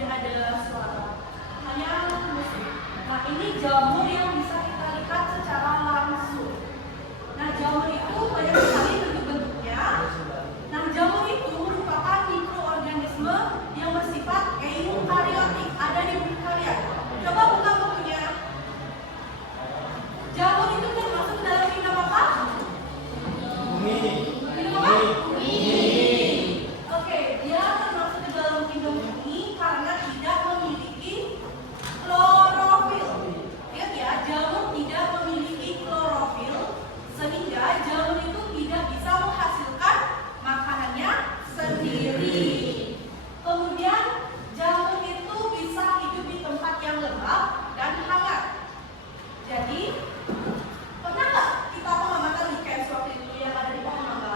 tidak ada suara, hanya musik. Nah, ini jamur yang bisa kita lihat secara langsung. Nah, jamur itu banyak sekali bentuk-bentuknya. Nah, jamur itu merupakan mikroorganisme yang bersifat eukariotik. Ada di buku kalian. Coba buka bukunya. Jamur itu termasuk dalam kingdom apa? Bumi. Kingdom apa? Bumi. Oke, dia termasuk di dalam kingdom bumi karena tidak memiliki klorofil. Lihat ya, jamur tidak memiliki klorofil, sehingga jamur itu tidak bisa menghasilkan makanannya sendiri. Kemudian jamur itu bisa hidup di tempat yang lembab dan hangat. Jadi pernah nggak kita mengamati weekend waktu itu yang ada di pohon mangga?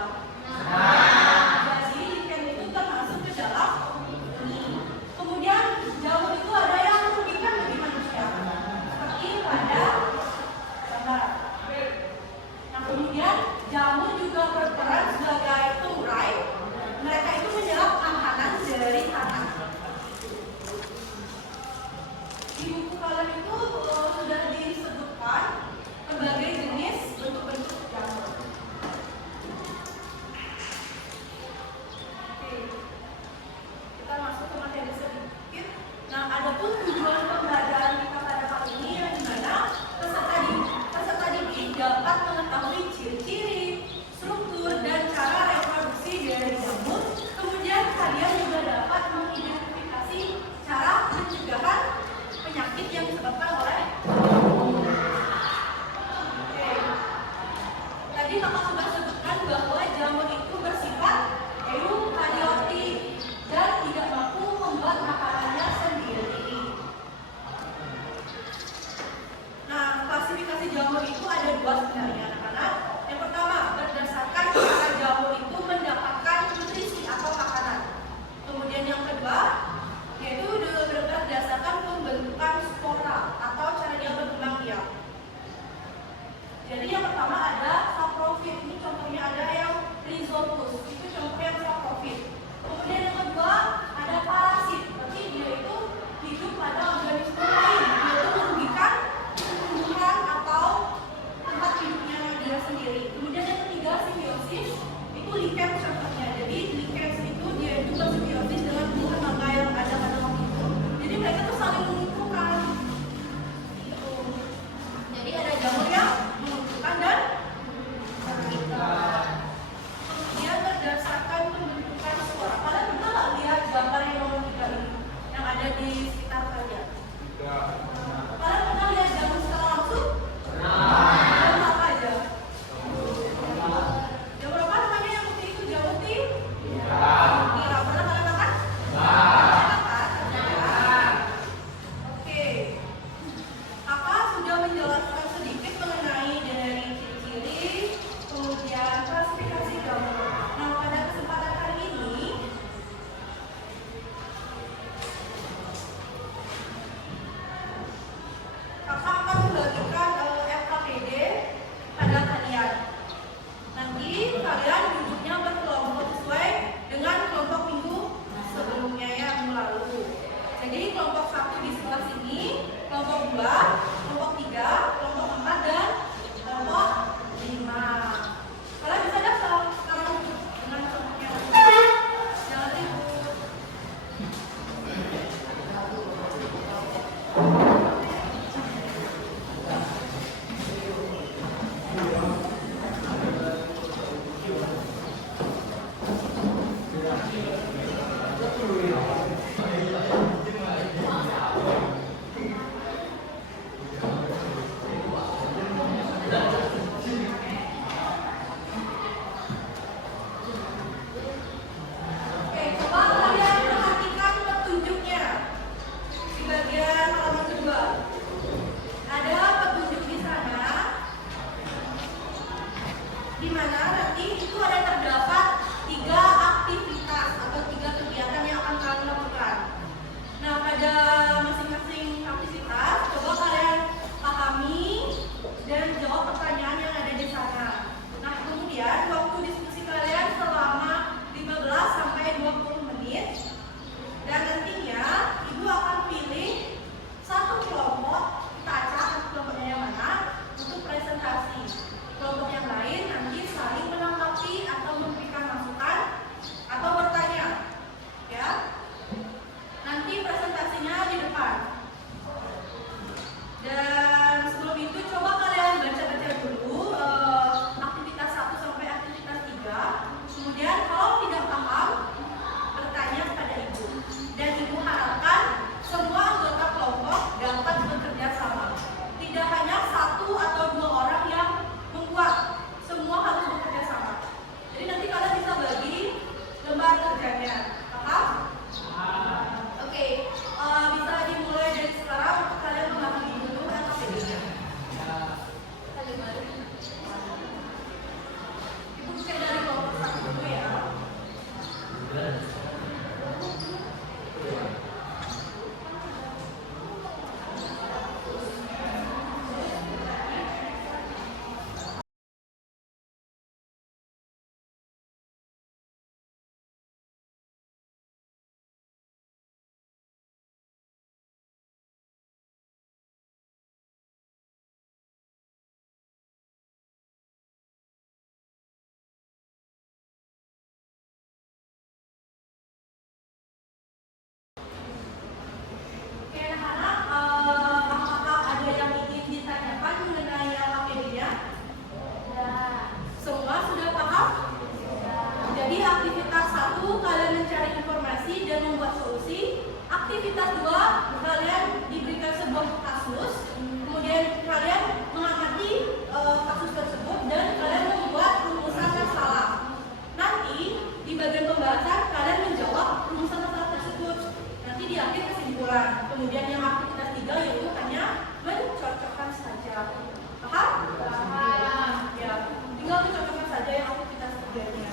Aktivitas 2, kalian diberikan sebuah kasus, kemudian kalian mengamati kasus tersebut dan kalian membuat rumusan masalah. Nanti di bagian pembahasan kalian menjawab rumusan masalah tersebut. Nanti di akhir kesimpulan. Kemudian yang aktivitas 3 yaitu hanya mencocokkan saja. Paham? Paham. Ya, tinggal mencocokkan saja yang aktivitas 3-nya.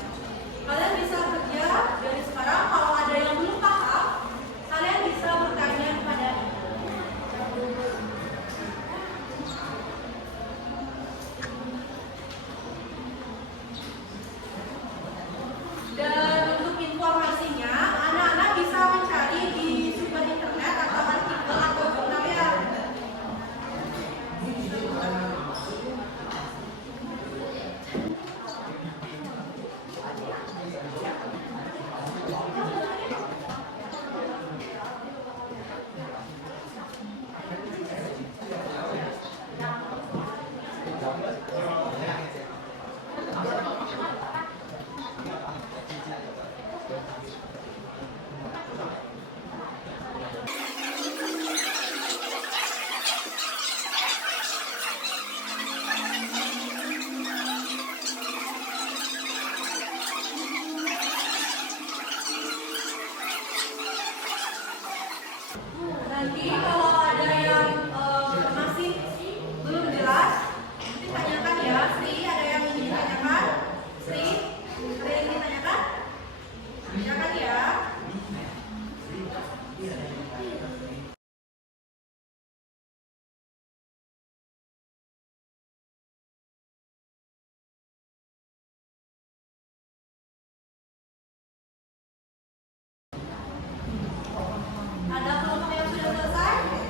Kalian bisa kerja dari sekarang. Kalau ada yang belum paham, kalian bisa bertanya kepada ibu. Dan untuk informasinya, anak-anak bisa mencari di sumber internet atau artikel atau jurnal ya. Nanti kalau ada yang masih belum jelas, nanti tanyakan ya. Sri, ada yang ingin ditanyakan? Sri, ada yang ingin ditanyakan? Tanyakan ya. Ada kelompok yang sudah selesai?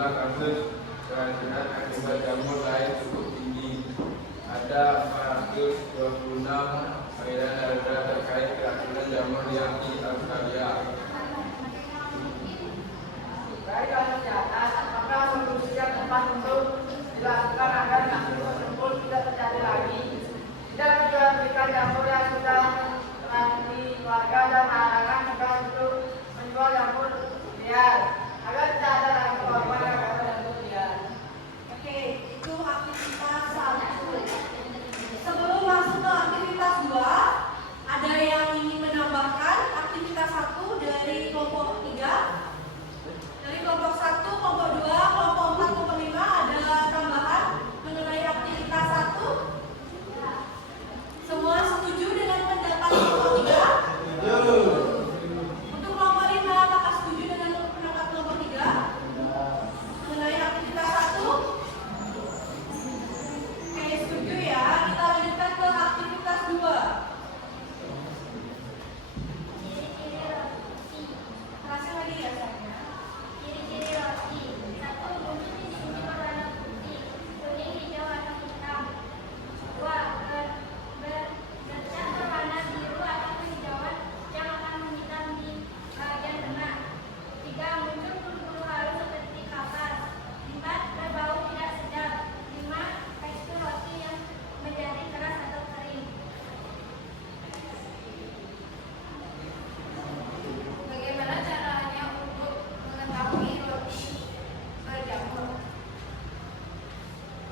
jumlah kasus keracunan akibat jamur lain cukup tinggi. Ada 426 panggilan darurat terkait keracunan jamur yang di Australia. Dari kasus di atas, maka solusi yang tepat untuk dilakukan agar kasus tersebut tidak terjadi lagi. Tidak menjual jamur yang sudah melayani warga dan larangan juga untuk menjual jamur liar agar tidak ada lagi korban yang ada jamur liar. Oke, itu aktivitas 1. Sebelum masuk ke aktivitas 2, ada yang ingin menambahkan aktivitas 1 dari kelompok 3? Dari kelompok 1, kelompok 2, kelompok 4, kelompok 5 ada tambahan mengenai aktivitas 1? Semua setuju dengan pendapat kelompok 3? Untuk kelompok 5, apakah setuju dengan pendapat kelompok 3? Mengenai aktivitas 1? Oke, setuju ya. Kita lanjutkan ke aktivitas 2. Kasih lagi ya sayangnya. Ciri-ciri roti. 1. Bumbu di sini berwarna putih, kuning, hijau, atau hitam. 2. Bercat berwarna biru atau kehijauan yang akan menghitam di bagian tengah. 3. Muncul bulu-bulu halus seperti kapas. 4. Berbau tidak sedap. 5. Tekstur roti yang menjadi keras atau kering. Bagaimana caranya untuk mengetahui roti berjamur?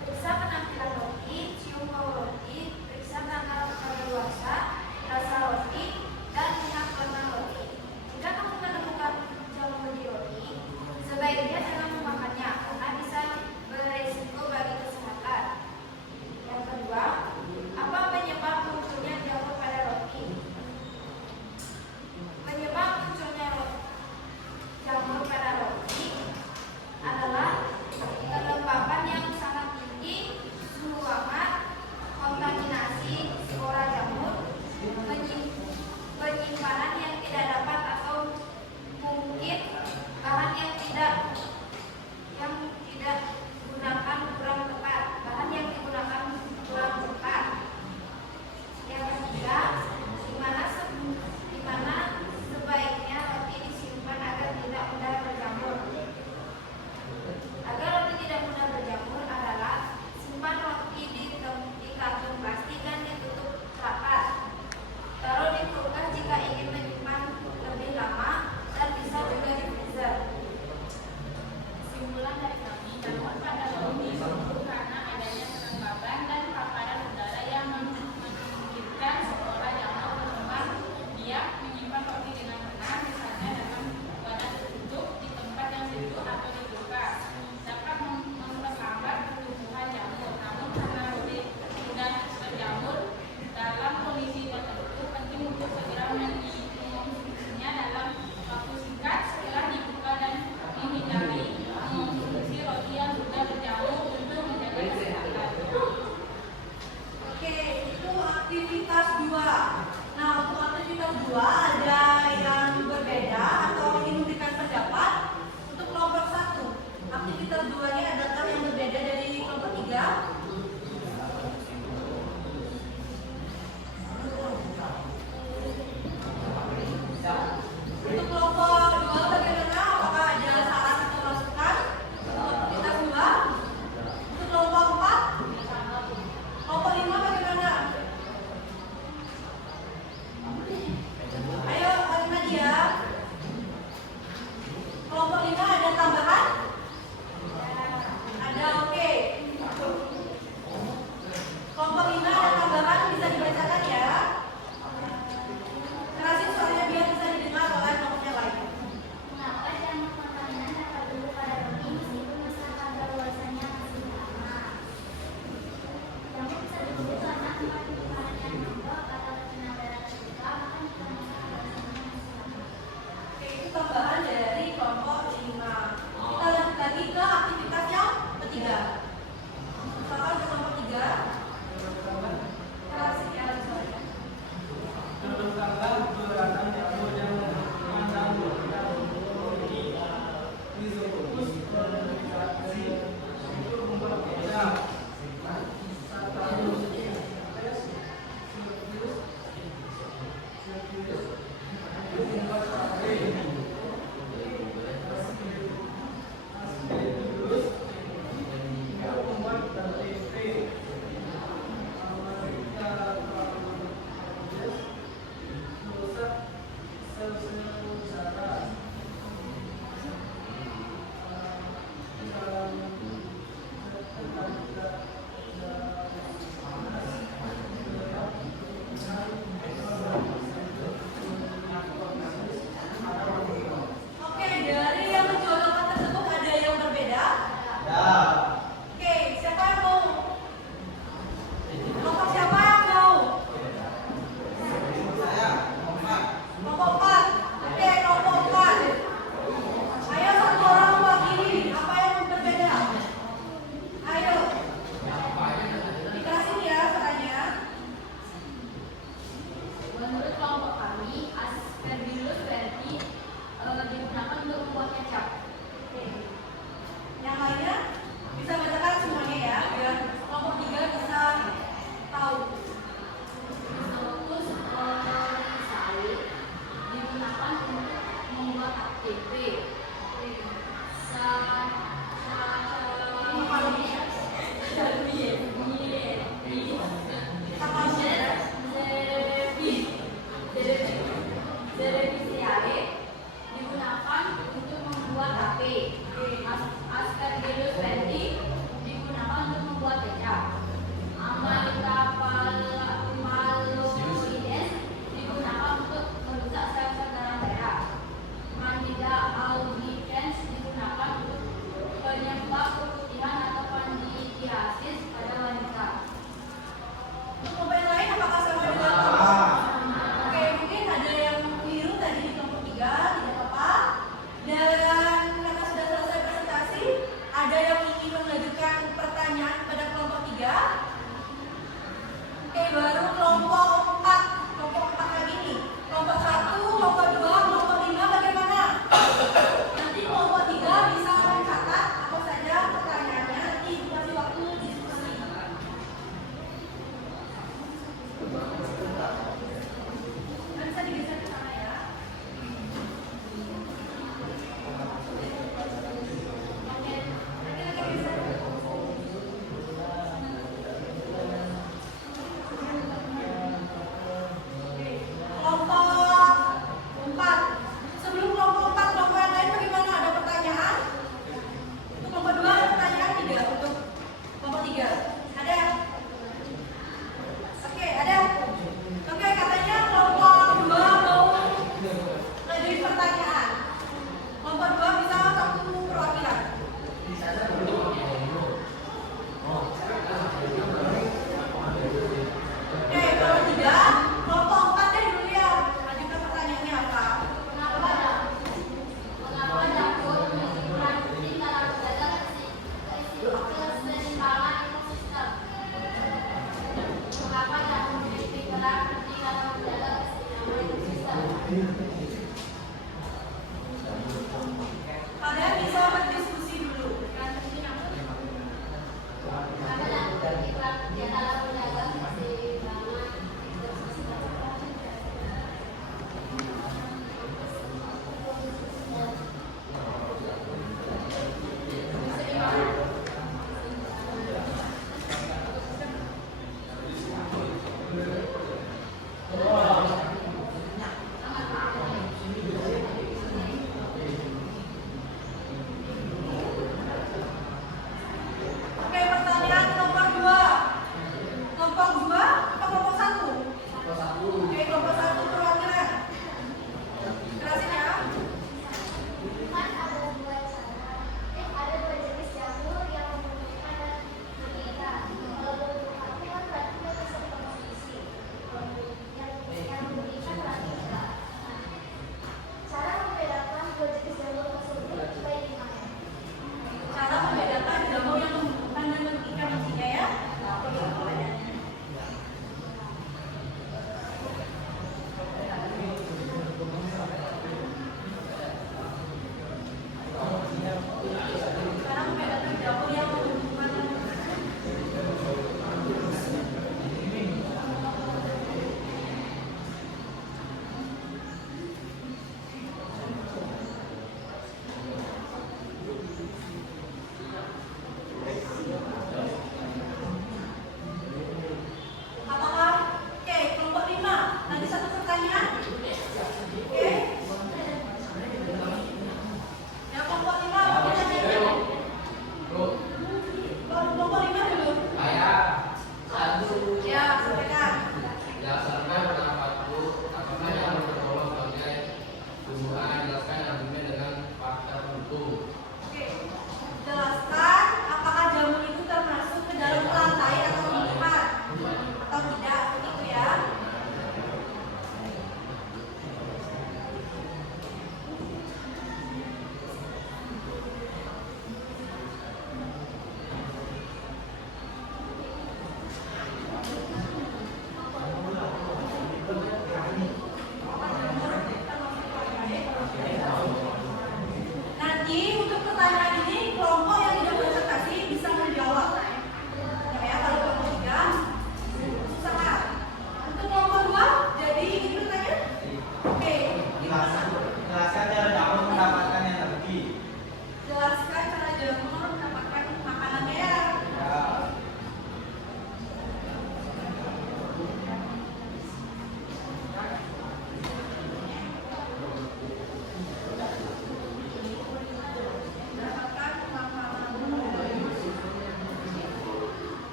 Periksa penampilan roti, cium bau roti, periksa tanggal kadaluarsa, rasa roti, dan minyak warna roti. Jika kamu menemukan jamur di roti, sebaiknya jangan memakannya karena bisa beresiko bagi kesehatan. Yang kedua, apa penyebab munculnya jamur pada roti? Penyebab munculnya jamur pada roti adalah kelembapan yang sangat tinggi, suhu hangat, kontaminasi spora jamur, penyimpanan yang tidak dapat atau mungkin bahan yang tidak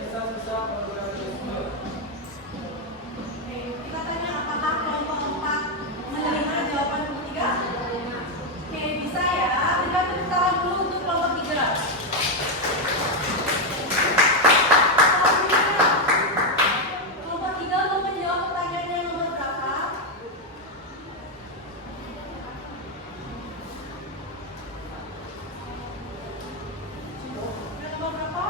sisa-sisa organisme. Oke, kita tanya apakah kelompok 4 menerima jawaban kelompok 3? Oke, bisa ya. Kita tepuk tangan dulu untuk kelompok 3. Kelompok 3 mau menjawab pertanyaan yang nomor berapa? Yang nomor berapa?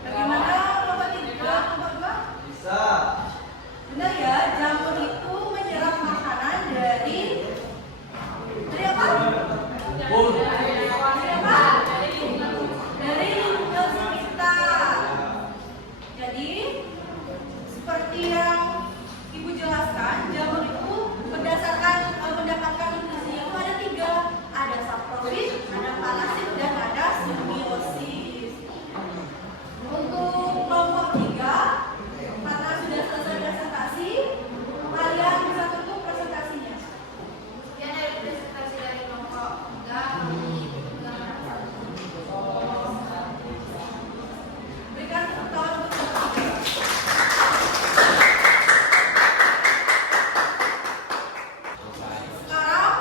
Bagaimana lomba 3, lomba 2? Bisa. Benar ya, jamur itu menyerap makanan dari apa? Bun. Dari apa? Dari lingkungan sekitar. Jadi seperti yang Ibu jelaskan, jamur itu berdasarkan mendapatkan nutrisinya itu ada 3. Ada saprofit, ada parasit, dan ada simbiosis. Untuk kelompok 3, karena sudah selesai presentasi, kalian bisa tutup presentasinya. Sekian dari presentasi dari kelompok 3 kami gambar. Berikan tepuk tangan untuk kelompok 3. Sekarang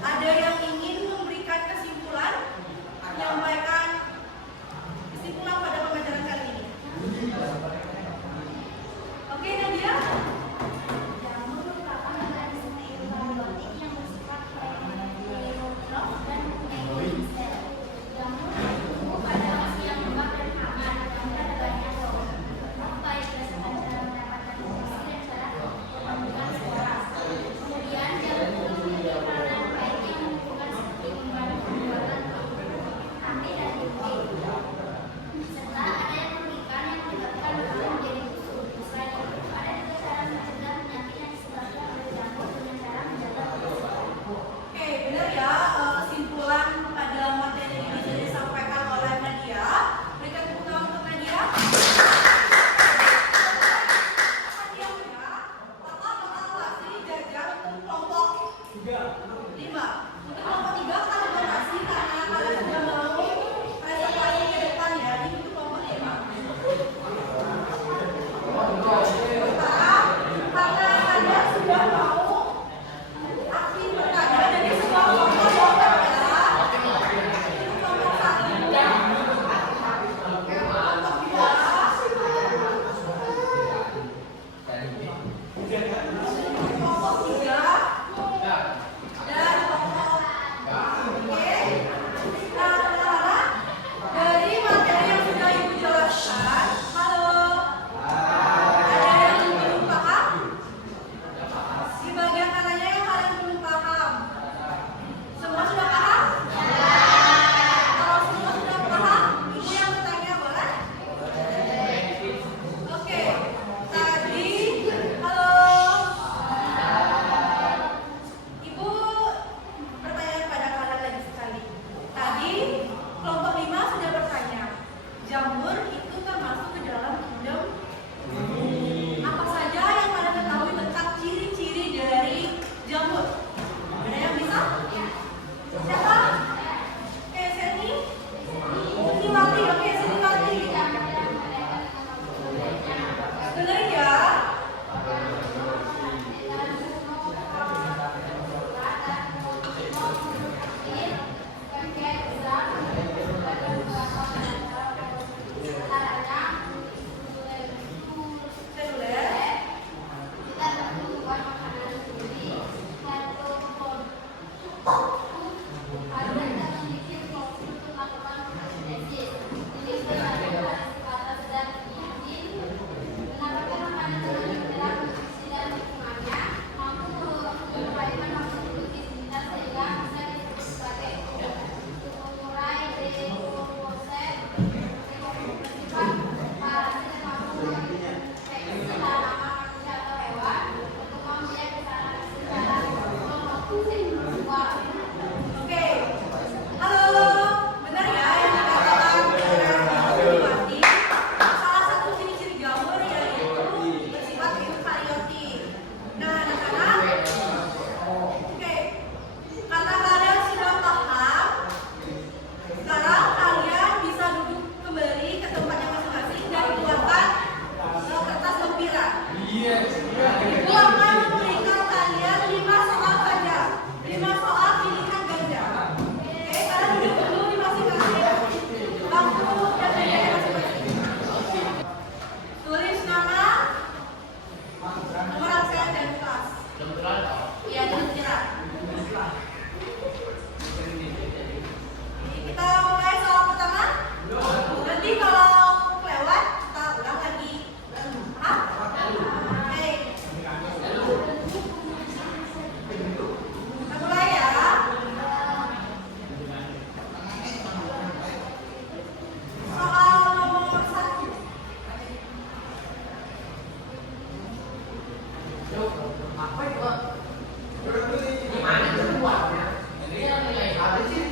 ada yang ingin memberikan kesimpulan Habis itu